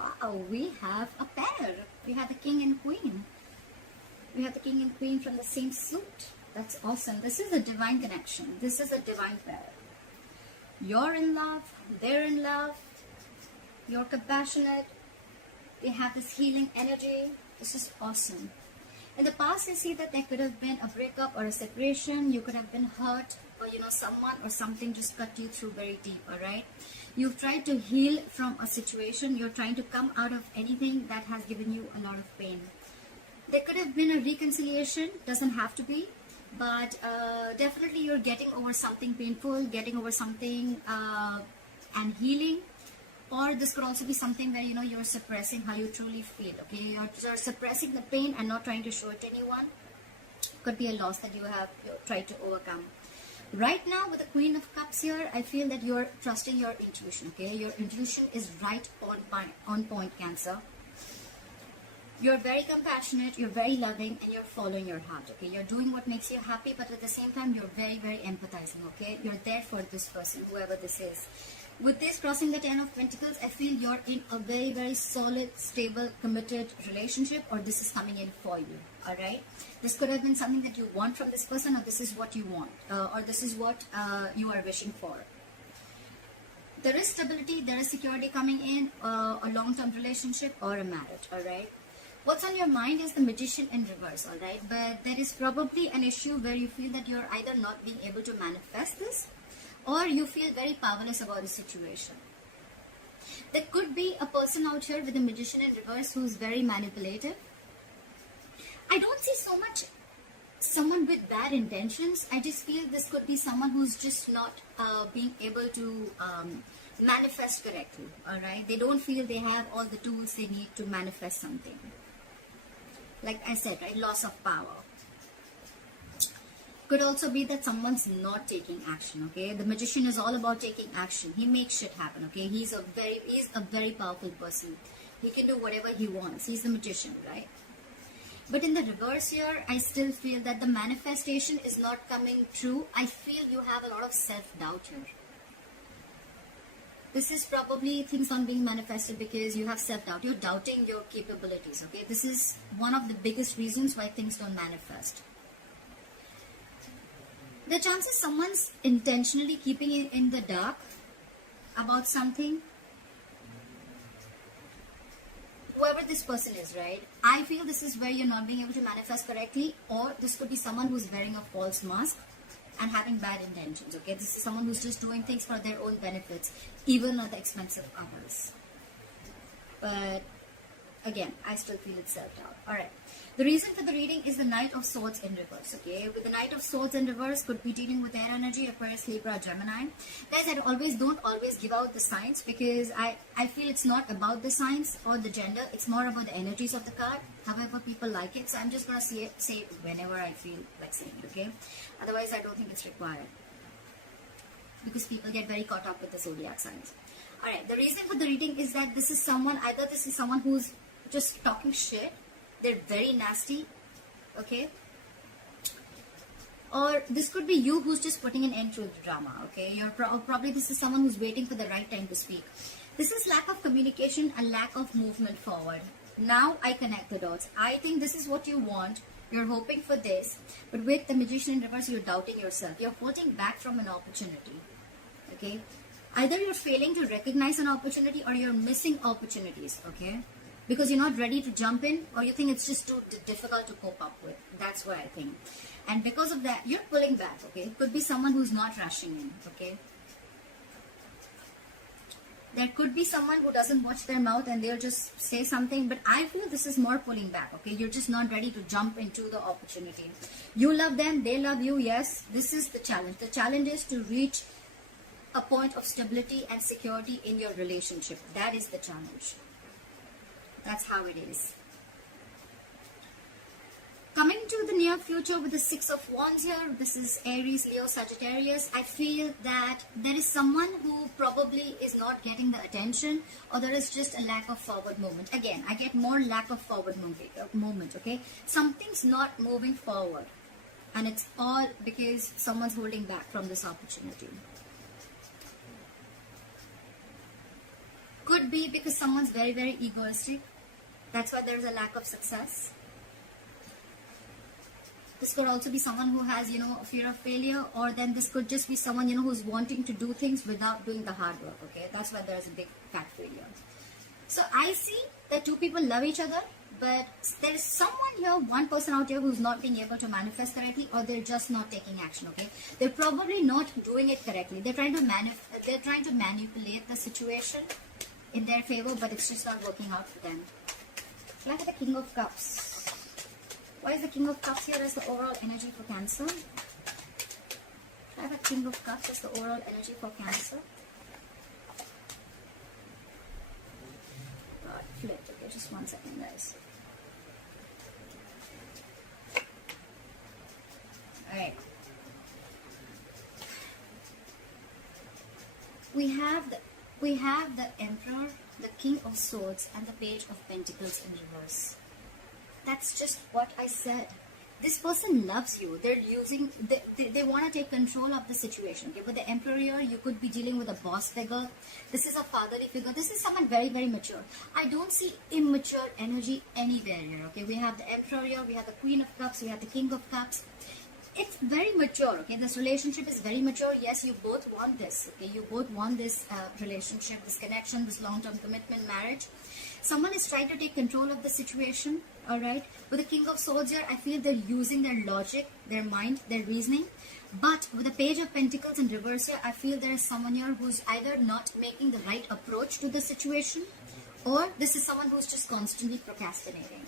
Wow, we have a pair. We have the king and queen. We have the king and queen from the same suit. That's awesome. This is a divine connection. This is a divine pair. You're in love. They're in love. You're compassionate. They have this healing energy. This is awesome. In the past, I see that there could have been a breakup or a separation. You could have been hurt, or someone or something just cut you through very deep. All right, you've tried to heal from a situation. You're trying to come out of anything that has given you a lot of pain. There could have been a reconciliation. Doesn't have to be, but definitely you're getting over something painful, getting over something and healing. Or this could also be something where you're suppressing how you truly feel. Okay, you're suppressing the pain and not trying to show it to anyone. Could be a loss that you have tried to overcome. Right now with the Queen of Cups here, I feel that you're trusting your intuition. Okay, your intuition is right on point, Cancer. You're very compassionate, you're very loving, and you're following your heart. Okay, you're doing what makes you happy, but at the same time you're very, very empathizing. Okay, you're there for this person, whoever this is. With this crossing the 10 of Pentacles, I feel you're in a very, very solid, stable, committed relationship, or this is coming in for you. All right, this could have been something that you want from this person, or this is what you want, or this is what you are wishing for. There is stability, there is security coming in, a long-term relationship or a marriage. All right, what's on your mind is the Magician in reverse. All right, but there is probably an issue where you feel that you're either not being able to manifest this, or you feel very powerless about the situation. There could be a person out here with a Magician in reverse who's very manipulative. I don't see so much someone with bad intentions. I just feel this could be someone who's just not being able to manifest correctly. Alright, they don't feel they have all the tools they need to manifest something. Like I said, right, loss of power. Could also be that someone's not taking action. Okay, the Magician is all about taking action. He makes shit happen. Okay, he's a very powerful person. He can do whatever he wants. He's the Magician, right? But in the reverse here, I still feel that the manifestation is not coming true. I feel you have a lot of self-doubt here. This is probably things not being manifested because you have self-doubt. You're doubting your capabilities. Okay, this is one of the biggest reasons why things don't manifest. The chances someone's intentionally keeping it in the dark about something. Whoever this person is, right? I feel this is where you're not being able to manifest correctly, or this could be someone who's wearing a false mask and having bad intentions. Okay, this is someone who's just doing things for their own benefits, even at the expense of others. But again, I still feel it's self-doubt. Alright. The reason for the reading is the Knight of Swords in reverse. Okay. With the Knight of Swords in reverse, could be dealing with air energy, Aquarius, Libra, Gemini. Guys, I don't always give out the signs because I feel it's not about the signs or the gender. It's more about the energies of the card. However people like it. So I'm just going to say it whenever I feel like saying it. Okay. Otherwise, I don't think it's required. Because people get very caught up with the zodiac signs. Alright. The reason for the reading is that this is someone who's just talking shit. They're very nasty, okay? Or this could be you who's just putting an end to the drama, okay? You're probably this is someone who's waiting for the right time to speak. This is lack of communication and lack of movement forward. Now I connect the dots. I think this is what you want. You're hoping for this, but with the Magician in reverse, you're doubting yourself. You're holding back from an opportunity, okay? Either you're failing to recognize an opportunity or you're missing opportunities, okay? Because you're not ready to jump in, or you think it's just too difficult to cope up with. That's what I think. And because of that, you're pulling back, okay? It could be someone who's not rushing in, okay? There could be someone who doesn't watch their mouth and they'll just say something, but I feel this is more pulling back, okay? You're just not ready to jump into the opportunity. You love them, they love you, yes. This is the challenge. The challenge is to reach a point of stability and security in your relationship. That is the challenge. That's how it is. Coming to the near future with the Six of Wands here, this is Aries, Leo, Sagittarius. I feel that there is someone who probably is not getting the attention, or there is just a lack of forward movement. Again, I get more lack of forward movement, okay? Something's not moving forward, and it's all because someone's holding back from this opportunity. Could could be because someone's very, very egoistic. That's why there's a lack of success. This could also be someone who has, you know, a fear of failure, or then this could just be someone, you know, who's wanting to do things without doing the hard work, okay? That's why there's a big fat failure. So I see that two people love each other, but there's someone here, one person out here who's not being able to manifest correctly, or they're just not taking action, okay? They're probably not doing it correctly. They're trying to manipulate the situation in their favor, but it's just not working out for them. Look at the King of Cups. Why is the King of Cups here as the overall energy for Cancer? I have a King of Cups as the overall energy for Cancer. God, flip. Okay, just 1 second, guys. Alright. We have the Emperor, the King of Swords, and the Page of Pentacles in reverse. That's just what I said. This person loves you. They're using, they want to take control of the situation. Okay? With the Emperor here, you could be dealing with a boss figure. This is a fatherly figure. This is someone very, very mature. I don't see immature energy anywhere here. Okay, we have the Emperor here, we have the Queen of Cups, we have the King of Cups. It's very mature, okay? This relationship is very mature. Yes, you both want this, okay? You both want this relationship, this connection, this long-term commitment, marriage. Someone is trying to take control of the situation, all right? With the King of Swords here, I feel they're using their logic, their mind, their reasoning. But with the Page of Pentacles in reverse here, I feel there is someone here who's either not making the right approach to the situation, or this is someone who's just constantly procrastinating.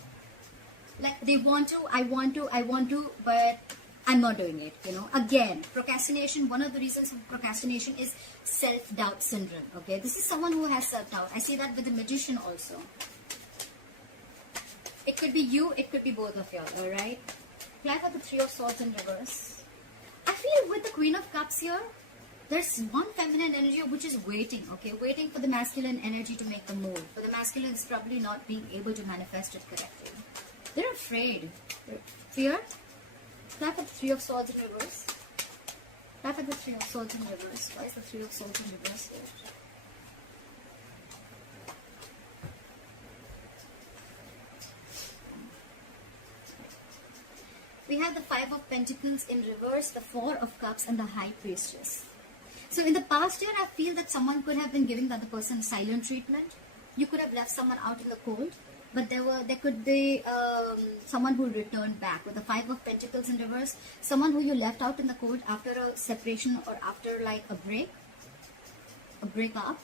Like, they want to, I want to, but I'm not doing it, you know. Again, procrastination, one of the reasons for procrastination is self-doubt syndrome, okay? This is someone who has self-doubt. I see that with the Magician also. It could be you, it could be both of you, alright? Apply for the Three of Swords in reverse. I feel with the Queen of Cups here, there's one feminine energy which is waiting, okay? Waiting for the masculine energy to make the move. But the masculine is probably not being able to manifest it correctly. They're afraid. Fear? Clap at the Three of Swords in reverse. Clap at the Three of Swords in reverse. Why is the Three of Swords in reverse here? We have the Five of Pentacles in reverse, the Four of Cups, and the High Priestess. So in the past year, I feel that someone could have been giving the other person silent treatment. You could have left someone out in the cold. But there could be someone who returned back with the Five of Pentacles in reverse. Someone who you left out in the cold after a separation or after like a breakup.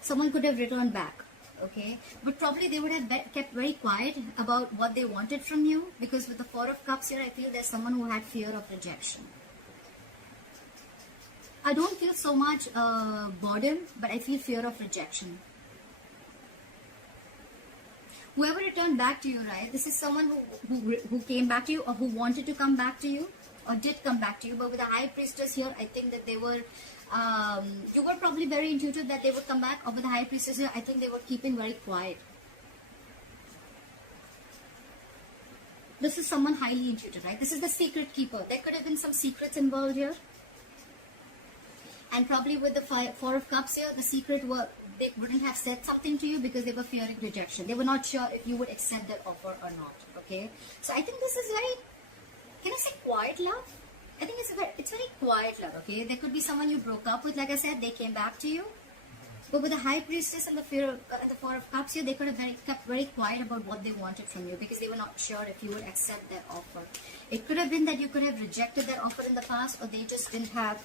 Someone could have returned back, okay? But probably they would have kept very quiet about what they wanted from you, because with the Four of Cups here, I feel there's someone who had fear of rejection. I don't feel so much boredom, but I feel fear of rejection. Whoever returned back to you, right? This is someone who came back to you, or who wanted to come back to you, or did come back to you. But with the High Priestess here, I think that they were, you were probably very intuitive that they would come back. Or with the High Priestess here, I think they were keeping very quiet. This is someone highly intuitive, right? This is the secret keeper. There could have been some secrets involved here. And probably with the Four of Cups here, the secret were, they wouldn't have said something to you because they were fearing rejection. They were not sure if you would accept their offer or not, okay? So I think this is very, can I say quiet love? I think it's very quiet love, okay? There could be someone you broke up with, like I said, they came back to you. But with the High Priestess and the Four of Cups here, they could have kept very quiet about what they wanted from you, because they were not sure if you would accept their offer. It could have been that you could have rejected their offer in the past, or they just didn't have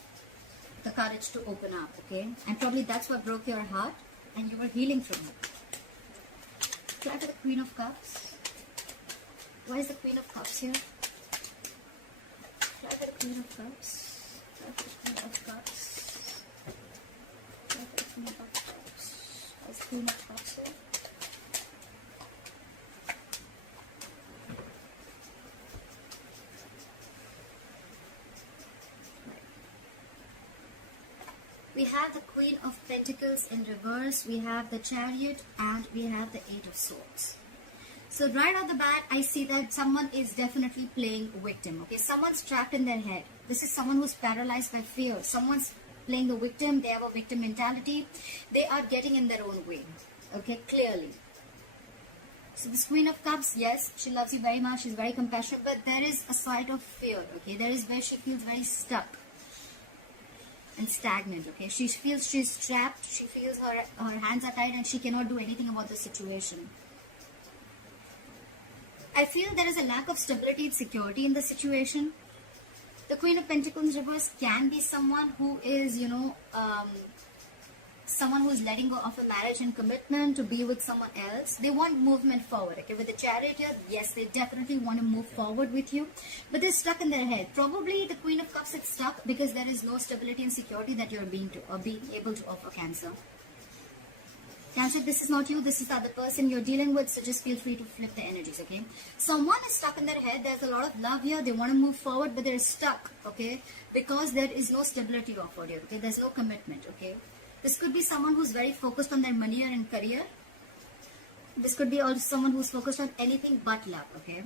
the courage to open up, okay? And probably that's what broke your heart, and you were healing from it. Clap for the Queen of Cups. Why is the Queen of Cups here? Clap for the Queen of Cups. Clap for the Queen of Cups. Clap for the Queen of Cups. Why is the Queen of Cups here? We have the Queen of Pentacles in reverse, we have the Chariot, and we have the Eight of Swords. So right off the bat, I see that someone is definitely playing victim, okay? Someone's trapped in their head. This is someone who's paralyzed by fear. Someone's playing the victim. They have a victim mentality. They are getting in their own way. Okay, clearly. So this Queen of Cups, yes, she loves you very much. She's very compassionate, but there is a side of fear. Okay, there is where she feels very stuck and stagnant. Okay, she feels she's trapped. She feels her hands are tied and she cannot do anything about the situation. I feel there is a lack of stability and security in the situation. The Queen of Pentacles reverse can be someone who is, someone who is letting go of a marriage and commitment to be with someone else. They want movement forward. Okay, with the Chariot here, yes, they definitely want to move forward with you, but they're stuck in their head. Probably the Queen of Cups is stuck because there is no stability and security that you're being able to offer, Cancer. Cancer, this is not you, this is the other person you're dealing with, so just feel free to flip the energies, okay? Someone is stuck in their head, there's a lot of love here, they want to move forward, but they're stuck, okay? Because there is no stability offered here, okay? There's no commitment, okay? This could be someone who's very focused on their money and career. This could be also someone who's focused on anything but love, okay?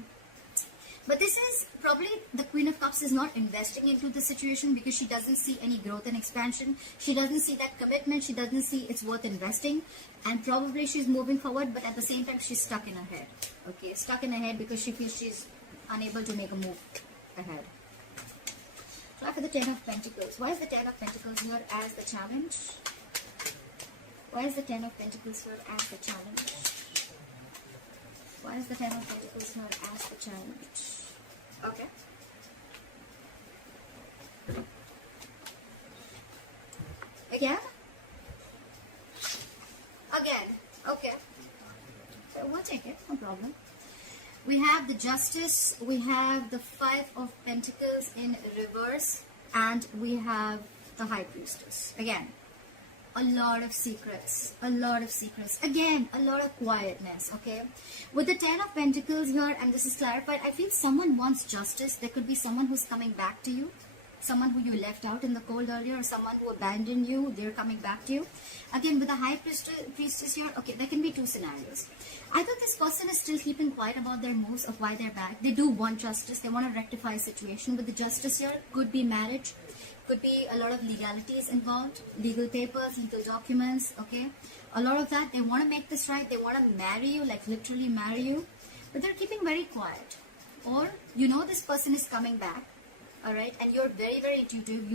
But this is probably the Queen of Cups is not investing into the situation because she doesn't see any growth and expansion. She doesn't see that commitment. She doesn't see it's worth investing. And probably she's moving forward, but at the same time, she's stuck in her head. Okay, stuck in her head because she feels she's unable to make a move ahead. So after the Ten of Pentacles, why is the Ten of Pentacles here as the challenge? Why is the Ten of Pentacles here as the challenge? Why is the Ten of Pentacles here as the challenge? Okay. Again? Again. Okay. So we'll take it. No problem. We have the Justice. We have the Five of Pentacles in reverse. And we have the High Priestess. Again. A lot of secrets, again, a lot of quietness, okay? With the Ten of Pentacles here, and this is clarified, I feel someone wants justice. There could be someone who's coming back to you, someone who you left out in the cold earlier, or someone who abandoned you, they're coming back to you. Again, with the High Priestess here, okay, there can be two scenarios. Either this person is still keeping quiet about their moves of why they're back. They do want justice. They want to rectify a situation. With the Justice here, could be marriage. Could be a lot of legalities involved, legal papers, legal documents, okay? A lot of that, they want to make this right, they want to marry you, like literally marry you, but they're keeping very quiet. Or, this person is coming back, alright, and you're very, very intuitive,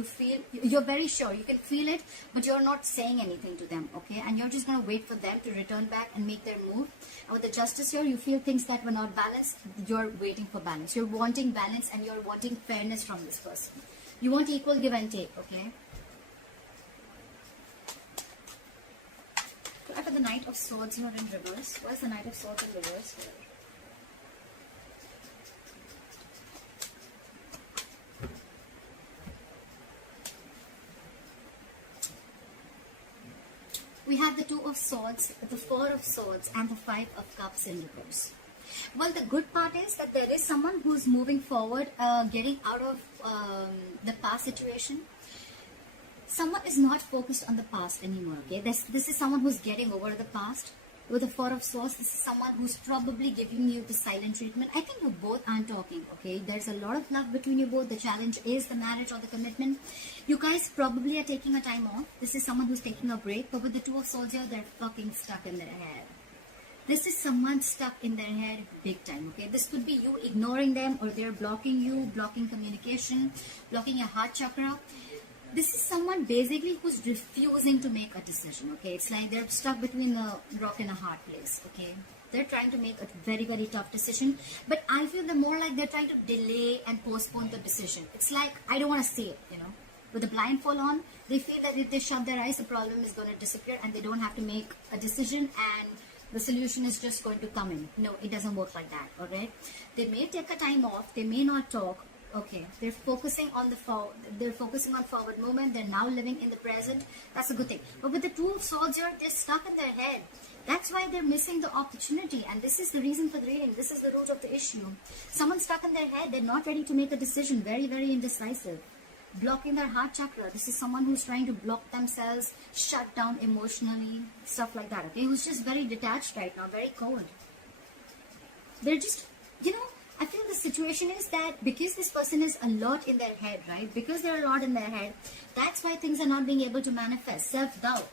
you're very sure, you can feel it, but you're not saying anything to them, okay? And you're just going to wait for them to return back and make their move. And with the Justice here, you feel things that were not balanced, you're waiting for balance. You're wanting balance and you're wanting fairness from this person. You want equal give and take, okay? So after the Knight of Swords here in reverse, why is the Knight of Swords in reverse here? We have the Two of Swords, the Four of Swords, and the Five of Cups in reverse. Well, the good part is that there is someone who's moving forward, getting out of the past situation. Someone is not focused on the past anymore, okay? This is someone who's getting over the past. With the Four of Swords, this is someone who's probably giving you the silent treatment. I think you both aren't talking, okay? There's a lot of love between you both. The challenge is the marriage or the commitment. You guys probably are taking a time off. This is someone who's taking a break. But with the Two of Swords here, they're fucking stuck in their head. This is someone stuck in their head big time, okay? This could be you ignoring them, or they're blocking you, blocking communication, blocking your heart chakra. This is someone basically who's refusing to make a decision, okay? It's like they're stuck between a rock and a hard place, okay? They're trying to make a very, very tough decision, but I feel they're more like they're trying to delay and postpone the decision. It's like, I don't want to see it, With the blindfold on, they feel that if they shut their eyes, the problem is going to disappear and they don't have to make a decision and the solution is just going to come in. No, it doesn't work like that, alright? They may take a time off, they may not talk, okay? They're focusing on forward movement, they're now living in the present. That's a good thing. But with the Two of Swords here, they're stuck in their head. That's why they're missing the opportunity, and this is the reason for the reading. This is the root of the issue. Someone stuck in their head, they're not ready to make a decision, very, very indecisive. Blocking their heart chakra. This is someone who's trying to block themselves, shut down emotionally, stuff like that, okay? Who's just very detached right now, very cold. They're just, I feel the situation is that because this person is a lot in their head, right? Because they're a lot in their head, that's why things are not being able to manifest. Self-doubt.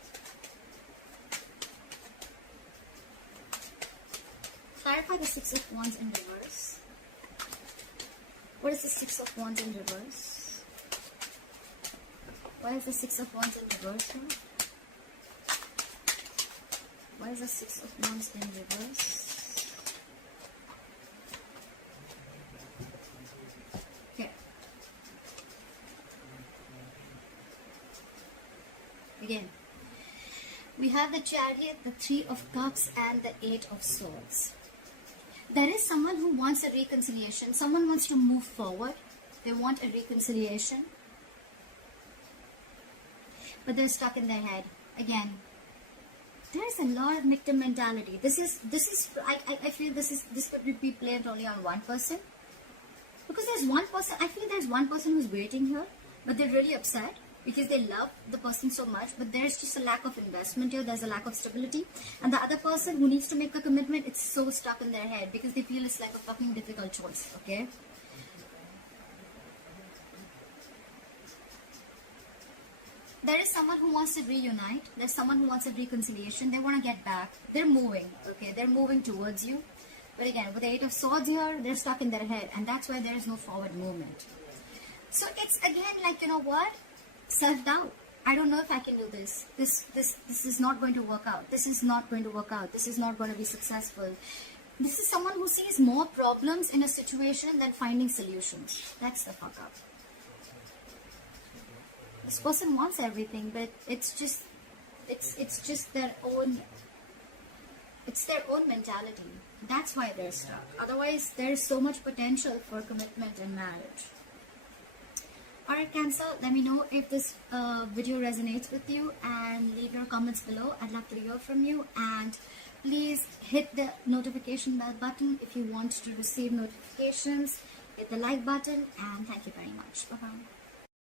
Clarify the Six of Wands in reverse. What is the Six of Wands in reverse? Why is the Six of Wands in reverse here? Why is the Six of Wands in reverse? Again, we have the Chariot, the Three of Cups, and the Eight of Swords. There is someone who wants a reconciliation. Someone wants to move forward. They want a reconciliation. But they're stuck in their head. Again, there's a lot of victim mentality. I feel this could be played only on one person. Because there's one person, I feel there's one person who's waiting here, but they're really upset. Because they love the person so much, but there's just a lack of investment here, there's a lack of stability. And the other person who needs to make a commitment, it's so stuck in their head because they feel it's like a fucking difficult choice, okay? There is someone who wants to reunite, there's someone who wants a reconciliation, they want to get back, they're moving, okay? They're moving towards you. But again, with the Eight of Swords here, they're stuck in their head, and that's why there is no forward movement. So it's again like, you know what? Self-doubt. I don't know if I can do this. This is not going to work out. This is not going to work out. This is not going to be successful. This is someone who sees more problems in a situation than finding solutions. That's the fuck up. This person wants everything, but it's just their own mentality. That's why they're stuck. Otherwise, there's so much potential for commitment and marriage. Alright Cancer, let me know if this video resonates with you and leave your comments below. I'd love to hear from you, and please hit the notification bell button if you want to receive notifications. Hit the like button, and thank you very much. Bye-bye.